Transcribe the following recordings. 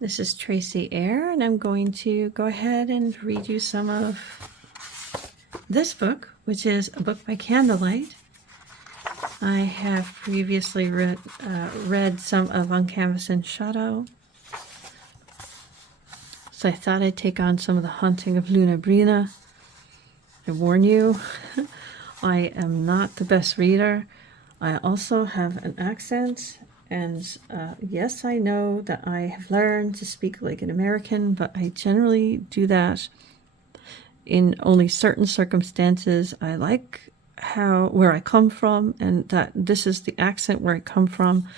This is Tracy Eire, and I'm going to go ahead and read you some of this book, which is a book by Candlelight. I have previously read some of On Canvas and Shadow, so I thought I'd take on some of the Haunting of Luna Bryne. I warn you, I am not the best reader. I also have an accent, and yes, I know that I have learned to speak like an American, but I generally do that in only certain circumstances. I like where I come from, and that this is the accent where I come from.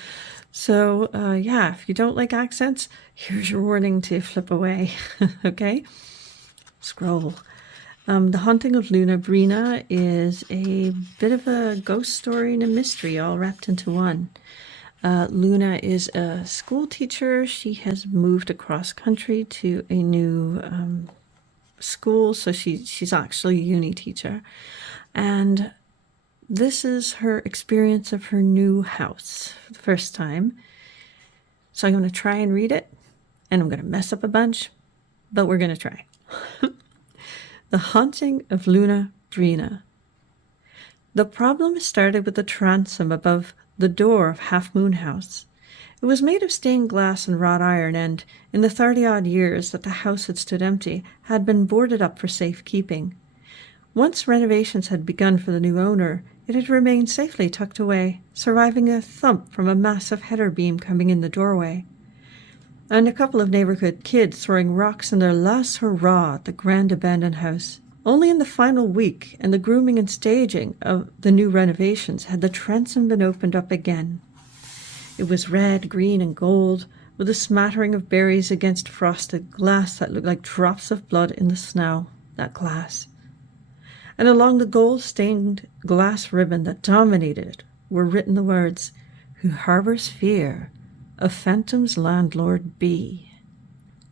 So yeah, if you don't like accents, here's your warning to flip away. Okay, scroll. The Haunting of Luna Bryne is a bit of a ghost story and a mystery all wrapped into one. Luna is a school teacher. She has moved across country to a new school, so she's actually a uni teacher. And this is her experience of her new house for the first time. So I'm going to try and read it, and I'm going to mess up a bunch, but we're going to try. The Haunting of Luna Bryne. The problem started with the transom above the door of Half Moon House. It was made of stained glass and wrought iron, and in the 30-odd years that the house had stood empty, had been boarded up for safekeeping. Once renovations had begun for the new owner, it had remained safely tucked away, surviving a thump from a massive header beam coming in the doorway, and a couple of neighborhood kids throwing rocks in their last hurrah at the grand abandoned house. Only in the final week and the grooming and staging of the new renovations had the transom been opened up again. It was red, green, and gold, with a smattering of berries against frosted glass that looked like drops of blood in the snow, that glass. And along the gold-stained glass ribbon that dominated it were written the words, "Who harbors fear, a phantom's landlord be."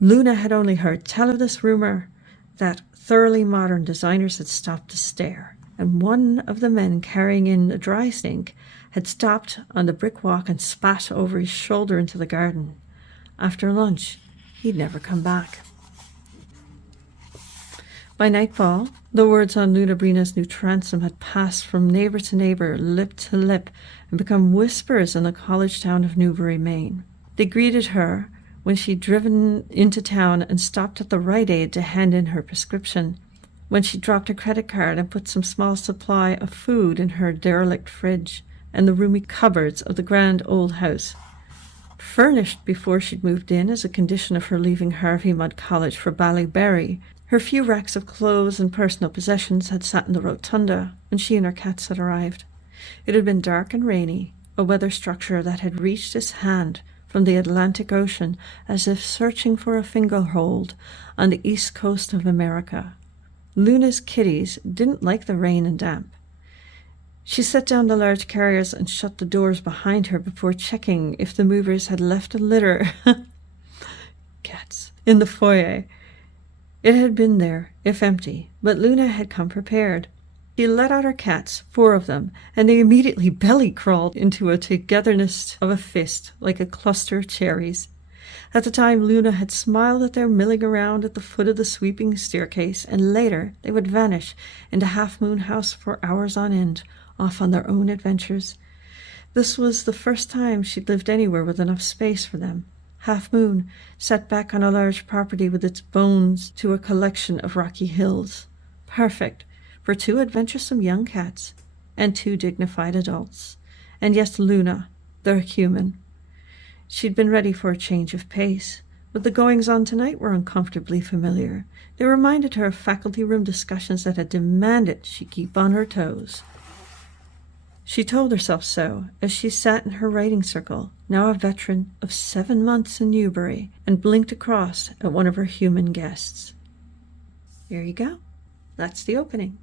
Luna had only heard tell of this rumor that thoroughly modern designers had stopped to stare, and one of the men carrying in a dry sink had stopped on the brick walk and spat over his shoulder into the garden. After lunch, he'd never come back. By nightfall, the words on Luna Bryne's new transom had passed from neighbor to neighbor, lip to lip, and become whispers in the college town of Newbury, Maine. They greeted her when she'd driven into town and stopped at the Rite Aid to hand in her prescription, when she dropped a credit card and put some small supply of food in her derelict fridge and the roomy cupboards of the grand old house, furnished before she'd moved in as a condition of her leaving Harvey Mudd College for Bally Berry. Her few racks of clothes and personal possessions had sat in the rotunda when she and her cats had arrived. It had been dark and rainy, a weather structure that had reached its hand from the Atlantic Ocean as if searching for a fingerhold on the east coast of America. Luna's kitties didn't like the rain and damp. She set down the large carriers and shut the doors behind her before checking if the movers had left a litter cats in the foyer. It had been there, if empty, but Luna had come prepared. She let out her cats, 4 of them, and they immediately belly-crawled into a togetherness of a fist, like a cluster of cherries. At the time, Luna had smiled at their milling around at the foot of the sweeping staircase, and later they would vanish into Half Moon House for hours on end, off on their own adventures. This was the first time she'd lived anywhere with enough space for them. Half Moon, set back on a large property with its bones to a collection of rocky hills. Perfect for 2 adventuresome young cats and 2 dignified adults. And yes, Luna, the human. She'd been ready for a change of pace, but the goings-on tonight were uncomfortably familiar. They reminded her of faculty room discussions that had demanded she keep on her toes. She told herself so as she sat in her writing circle, now a veteran of 7 months in Newbury, and blinked across at one of her human guests. There you go. That's the opening.